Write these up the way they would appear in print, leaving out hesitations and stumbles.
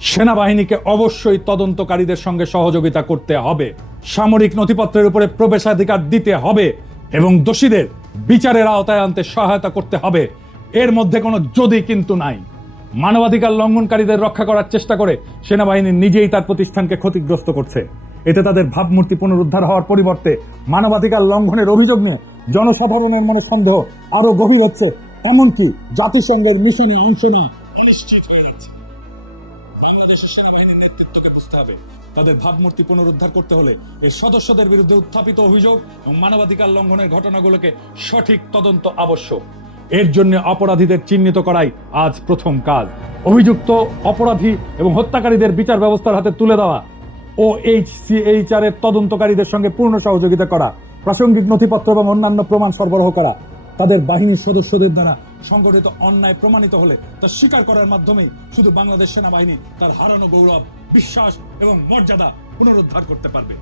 সেনাবাহিনীকে অবশ্যই তদন্তকারীদের সঙ্গে সহযোগিতা করতে হবে, সামরিক নথিপত্রের উপরে প্রবেশাধিকার দিতে হবে এবং দোষীদের বিচারের আওতায় আনতে সহায়তা করতে হবে। এর মধ্যে কোনো যদি কিন্তু নাই। মানবাধিকার লঙ্ঘনকারীদের রক্ষা করার চেষ্টা করে সেনাবাহিনী নিজেই তার প্রতিষ্ঠানকে ক্ষতিগ্রস্ত করছে। এতে তাদের ভাবমূর্তি পুনরুদ্ধার হওয়ার পরিবর্তে মানবাধিকার লঙ্ঘনের অভিযোগ নিয়ে জনসাধারণের মনে সন্দেহ আরো গভীর হচ্ছে, এমনকি জাতিসংঘের মিশনে অংশ নেওয়া নিশ্চিত হয়ে যাচ্ছে। বাংলাদেশের সেনাবাহিনীর নেতৃত্বকে বুঝতে হবে, তাদের ভাবমূর্তি পুনরুদ্ধার করতে হলে এই সদস্যদের বিরুদ্ধে উত্থাপিত অভিযোগ এবং মানবাধিকার লঙ্ঘনের ঘটনাগুলোকে সঠিক তদন্ত আবশ্যক। এর জন্য অপরাধীদের চিহ্নিত করাই আজ প্রথম কাজ। অভিযুক্ত, অপরাধী এবং হত্যাকারীদের বিচার ব্যবস্থার হাতে তুলে দেওয়া, OHCHR এর তদন্তকারীদের সঙ্গে পূর্ণ সহযোগিতা করা, প্রাসঙ্গিক নথিপত্র এবং অন্যান্য প্রমাণ সরবরাহ করা, তাদের বাহিনীর সদস্যদের দ্বারা সংগঠিত অন্যায় প্রমাণিত হলে তা স্বীকার করার মাধ্যমেই শুধু বাংলাদেশ সেনাবাহিনী তার হারানো গৌরব, বিশ্বাস এবং মর্যাদা পুনরুদ্ধার করতে পারবে।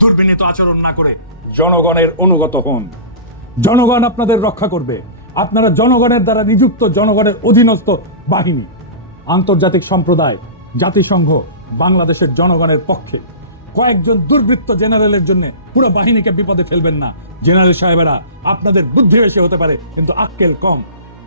দুর্বিনীত আচরণ না করে জনগণের অনুগত হন। জনগণ আপনাদের রক্ষা করবে। আপনারা জনগণের দ্বারা নিযুক্ত, জনগণের অধীনস্থ বাহিনী। আন্তর্জাতিক সম্প্রদায়, জাতিসংঘ বাংলাদেশের জনগণের পক্ষে। কয়েকজন দুর্বৃত্ত জেনারেলের জন্য পুরো বাহিনীকে বিপদে ফেলবেন না। জেনারেল সাহেবেরা আপনাদের বুদ্ধি বেশি হতে পারে, কিন্তু আক্কেল কম।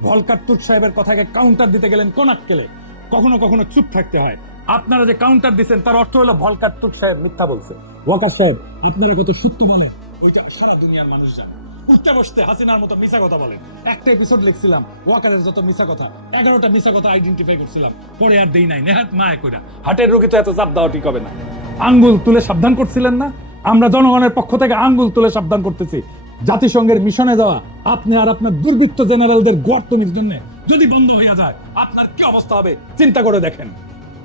ভলকার তুর্ক সাহেবের কথাকে কাউন্টার দিতে গেলেন কোন আক্কেলে? কখনো কখনো চুপ থাকতে হয়। আপনারা যে কাউন্টার দিচ্ছেন তার অর্থ হলো ভলকার তুর্ক সাহেব মিথ্যা বলছে। ওয়াকার সাহেব আপনারা কত সত্য বলে ওইটা সারা দুনিয়ার মানুষ জানে। উঠতে বসতে হাসিনার মতো মিছা কথা বলেন। একটা এপিসোড লিখছিলাম ওয়াকারের যত মিছা কথা, 11টা মিছা কথা আইডেন্টিফাই করছিলাম, পরে আর দেই নাই। নেহাত মায়া কইরা হাটের রোগী তো এত চাপ দেওয়া ঠিক হবে না। আঙ্গুল তুলে সাবধান করছিলেন না? আমরা জনগণের পক্ষ থেকে আঙ্গুল তুলে সাবধান করতেছি। জাতিসংঘের মিশনে যাওয়া আপনি আর আপনার দুর্বৃত্ত জেনারেলদের গোয়ার্তমির জন্য যদি বন্ধ হয়ে যায় আপনার কি অবস্থা হবে চিন্তা করে দেখেন।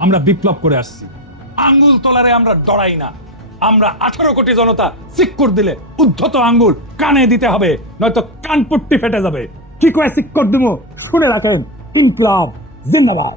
আমরা বিপ্লব করে আসছি, আঙ্গুল তোলারে আমরা ডরাই না। আমরা 18 কোটি জনতা সিক্কর দিলে উদ্ধত আঙ্গুল কানে দিতে হবে, নয়তো কানপট্টি ফেটে যাবে। কি কয়ে সিক্কর দিমু শুনে রাখেন। ইনকলাব জিন্দাবাদ।